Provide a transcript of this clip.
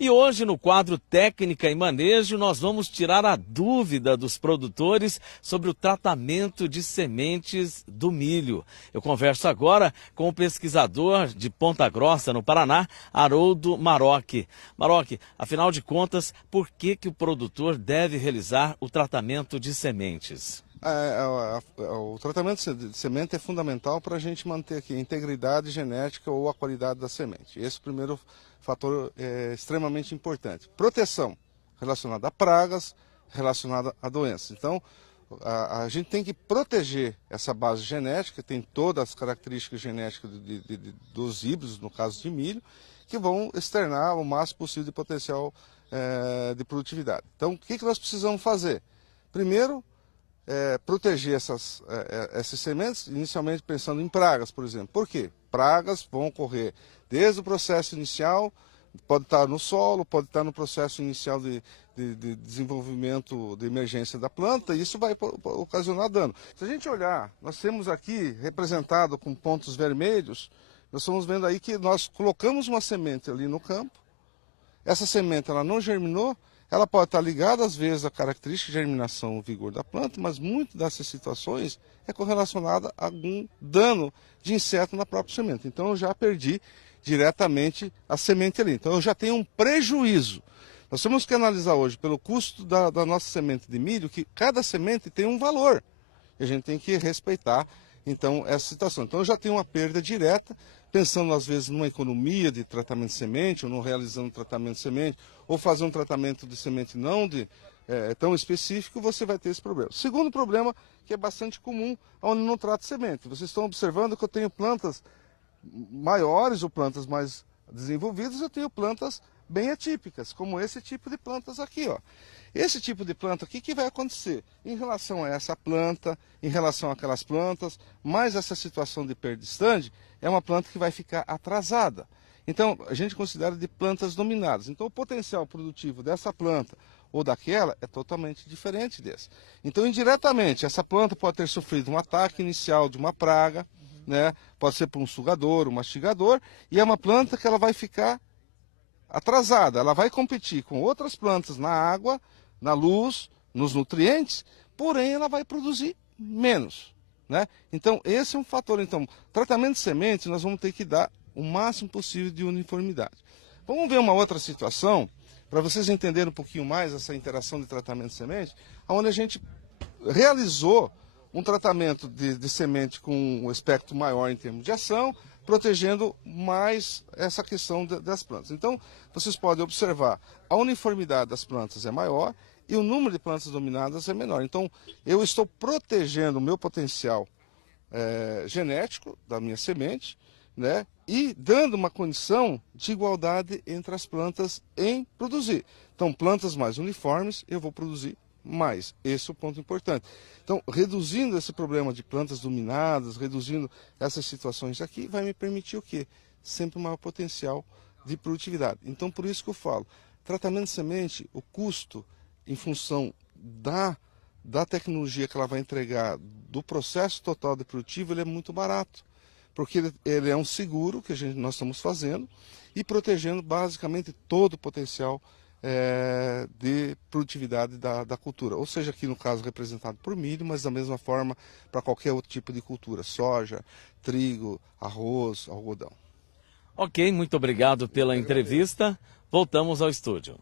E hoje, no quadro Técnica e Manejo, nós vamos tirar a dúvida dos produtores sobre o tratamento de sementes do milho. Eu converso agora com o pesquisador de Ponta Grossa, no Paraná, Haroldo Marocchi. Marocchi, afinal de contas, por que o produtor deve realizar o tratamento de sementes? O tratamento de semente é fundamental para a gente manter aqui a integridade genética ou a qualidade da semente. Esse primeiro fator é extremamente importante. Proteção relacionada a pragas, relacionada a doenças. Então, a gente tem que proteger essa base genética, tem todas as características genéticas dos híbridos, no caso de milho, que vão externar o máximo possível de potencial de produtividade. Então, o que nós precisamos fazer? Primeiro, proteger essas sementes, inicialmente pensando em pragas, por exemplo. Por quê? Pragas vão ocorrer desde o processo inicial, pode estar no solo, pode estar no processo inicial de desenvolvimento de emergência da planta, e isso vai ocasionar dano. Se a gente olhar, nós temos aqui representado com pontos vermelhos, nós estamos vendo aí que nós colocamos uma semente ali no campo, essa semente ela não germinou, ela pode estar ligada, às vezes, à característica de germinação ou vigor da planta, mas muitas dessas situações é correlacionada a algum dano de inseto na própria semente. Então, eu já perdi diretamente a semente ali. Então, eu já tenho um prejuízo. Nós temos que analisar hoje, pelo custo da nossa semente de milho, que cada semente tem um valor. E a gente tem que respeitar, então, essa situação. Então, eu já tenho uma perda direta, pensando, às vezes, numa economia de tratamento de semente, ou não realizando tratamento de semente, ou fazer um tratamento de semente não tão específico, você vai ter esse problema. Segundo problema, que é bastante comum, onde não trata semente. Vocês estão observando que eu tenho plantas maiores ou plantas mais desenvolvidas, eu tenho plantas bem atípicas, como esse tipo de plantas aqui, ó. Esse tipo de planta, o que vai acontecer? Em relação a essa planta, em relação àquelas plantas, mais essa situação de perda stand, é uma planta que vai ficar atrasada. Então, a gente considera de plantas dominadas. Então, o potencial produtivo dessa planta ou daquela é totalmente diferente desse. Então, indiretamente, essa planta pode ter sofrido um ataque inicial de uma praga, né? Pode ser por um sugador, um mastigador, e é uma planta que ela vai ficar atrasada. Ela vai competir com outras plantas na água, na luz, nos nutrientes, porém ela vai produzir menos, né? Então, esse é um fator. Então, tratamento de sementes, nós vamos ter que dar o máximo possível de uniformidade. Vamos ver uma outra situação, para vocês entenderem um pouquinho mais essa interação de tratamento de semente, onde a gente realizou um tratamento de semente com um espectro maior em termos de ação, protegendo mais essa questão das plantas. Então, vocês podem observar, a uniformidade das plantas é maior e o número de plantas dominadas é menor. Então, eu estou protegendo o meu potencial genético da minha semente, né, e dando uma condição de igualdade entre as plantas em produzir. Então, plantas mais uniformes, eu vou produzir mais. Esse é o ponto importante. Então, reduzindo esse problema de plantas dominadas, reduzindo essas situações aqui, vai me permitir o quê? Sempre um maior potencial de produtividade. Então, por isso que eu falo, tratamento de semente, o custo em função da tecnologia que ela vai entregar, do processo total de produtivo, ele é muito barato. Porque ele é um seguro que nós estamos fazendo e protegendo basicamente todo o potencial de produtividade da cultura, ou seja, aqui no caso representado por milho, mas da mesma forma para qualquer outro tipo de cultura, soja, trigo, arroz, algodão. Ok, muito obrigado pela entrevista. Voltamos ao estúdio.